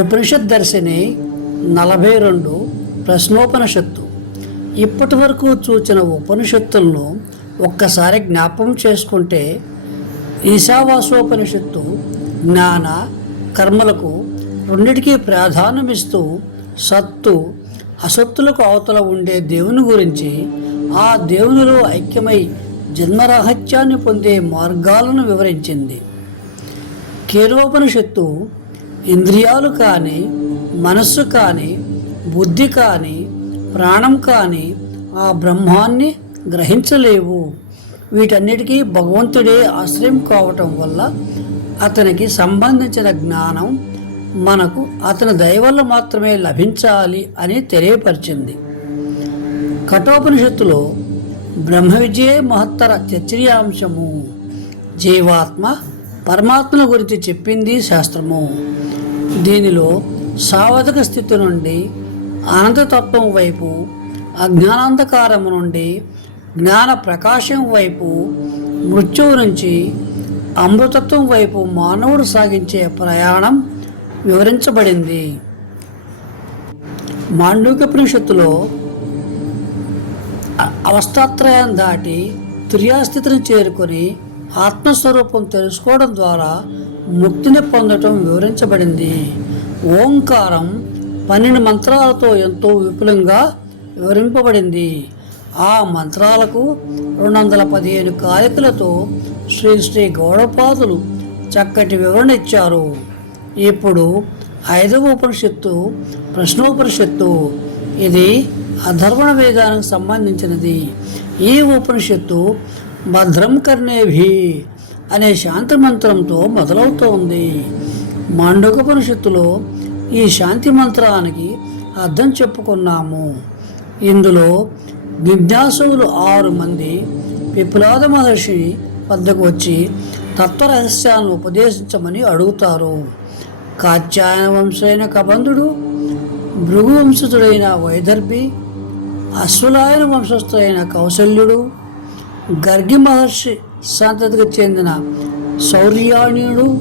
ఉపనిషత్ దర్శిని నలభై రెండు ప్రశ్నోపనిషత్తు. ఇప్పటి వరకు చూచిన ఉపనిషత్తులను ఒక్కసారి జ్ఞాపకం చేసుకుంటే ఈశావాసోపనిషత్తు జ్ఞాన కర్మలకు రెండిటికీ ప్రాధాన్యమిస్తూ సత్తు అసత్తులకు అవతల ఉండే దేవుని గురించి ఆ దేవునిలో ఐక్యమై జన్మరాహత్యాన్ని పొందే మార్గాలను వివరించింది. కేరోపనిషత్తు ఇంద్రియాలు కానీ మనస్సు కానీ బుద్ధి కానీ ప్రాణం కానీ ఆ బ్రహ్మాన్ని గ్రహించలేవు. వీటన్నిటికీ భగవంతుడే ఆశ్రయం కావటం వల్ల అతనికి సంబంధించిన జ్ఞానం మనకు అతని దయ వల్ల మాత్రమే లభించాలి అని తెలియపరిచింది. కఠోపనిషత్తులో బ్రహ్మ విజయే మహత్తర చర్చనీయాంశము. జీవాత్మ పరమాత్మను గురించి చెప్పింది శాస్త్రము. దీనిలో సావధక స్థితి నుండి అనంతతత్వం వైపు అజ్ఞానాంధకారము నుండి జ్ఞాన ప్రకాశం వైపు మృత్యువు నుంచి అమృతత్వం వైపు మానవుడు సాగించే ప్రయాణం వివరించబడింది. మాండూక్యపనిషత్తులో అవస్థాత్రయం దాటి తుర్యాస్థితిని చేరుకొని ఆత్మస్వరూపం తెలుసుకోవడం ద్వారా ముక్తిని పొందటం వివరించబడింది. ఓంకారం పన్నెండు మంత్రాలతో ఎంతో విపులంగా వివరింపబడింది. ఆ మంత్రాలకు రెండు వందల పదిహేను కాయకులతో శ్రీ శ్రీ గౌడపాదులు చక్కటి వివరణ ఇచ్చారు. ఇప్పుడు ఐదవ ఉపనిషత్తు ప్రశ్నోపనిషత్తు. ఇది అధర్వణ వేదానికి సంబంధించినది. ఈ ఉపనిషత్తు భద్రం కర్ణేభి అనే శాంతి మంత్రంతో మొదలవుతోంది. మాండూకోపనిషత్తులో ఈ శాంతి మంత్రానికి అర్థం చెప్పుకున్నాము. ఇందులో జిజ్ఞాసువులు ఆరు మంది విప్లాద మహర్షి వద్దకు వచ్చి తత్వరహస్యాన్ని ఉపదేశించమని అడుగుతారు. కాత్యాయన వంశైన కబంధుడు భృగు వంశజుడైన వైదర్భి అశ్వలాయన వంశస్థుడైన కౌశల్యుడు గర్గి మహర్షి సంతతికి చెందిన శౌర్యాణ్యుడు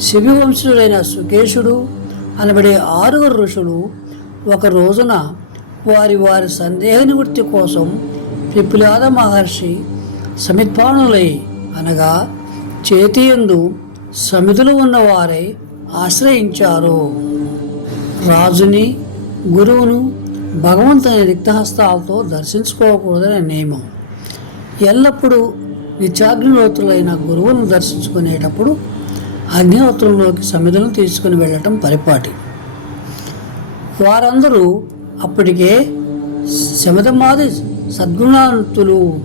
శివివంశుడైన సుకేశుడు అనబడే ఆరుగురు ఋషులు ఒక రోజున వారి వారి సందేహ నివృత్తి కోసం పిపిలాద మహర్షి సమిత్పాణులై అనగా చేతియందు సమితులు ఉన్నవారై ఆశ్రయించారు. రాజుని గురువును భగవంతుని రిక్తహస్తాలతో దర్శించుకోకూడదనే నియమం. ఎల్లప్పుడూ నిత్యాగ్నిహోత్రులైన గురువును దర్శించుకునేటప్పుడు అగ్నిహోత్రంలోకి సమిధులను తీసుకుని వెళ్ళటం పరిపాటి. వారందరూ అప్పటికే శమధమాది సద్గుణాంతులు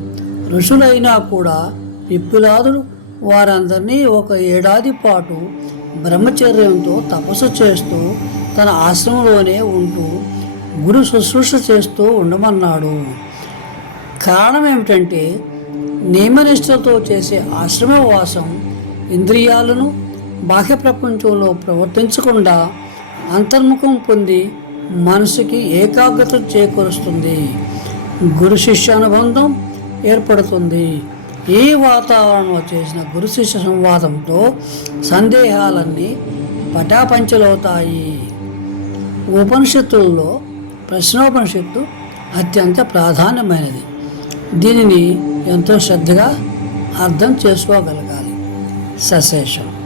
ఋషులైనా కూడా విప్పులాదులు వారందరినీ ఒక ఏడాది పాటు బ్రహ్మచర్యంతో తపస్సు చేస్తూ తన ఆశ్రమంలోనే ఉంటూ గురు శుశ్రూష చేస్తూ ఉండమన్నాడు. కారణం ఏమిటంటే నియమనిష్టతో చేసే ఆశ్రమవాసం ఇంద్రియాలను బాహ్య ప్రపంచంలో ప్రవర్తించకుండా అంతర్ముఖం పొంది మనసుకి ఏకాగ్రత చేకూరుస్తుంది. గురు శిష్య అనుబంధం ఏర్పడుతుంది. ఈ వాతావరణంలో చేసిన గురు శిష్య సంవాదంతో సందేహాలన్నీ పటాపంచలవుతాయి. ఉపనిషత్తుల్లో ప్రశ్నోపనిషత్తు అత్యంత ప్రాధాన్యమైనది. దీనిని ఎంతో శ్రద్ధగా అర్థం చేసుకోగలగాలి. సశేషం.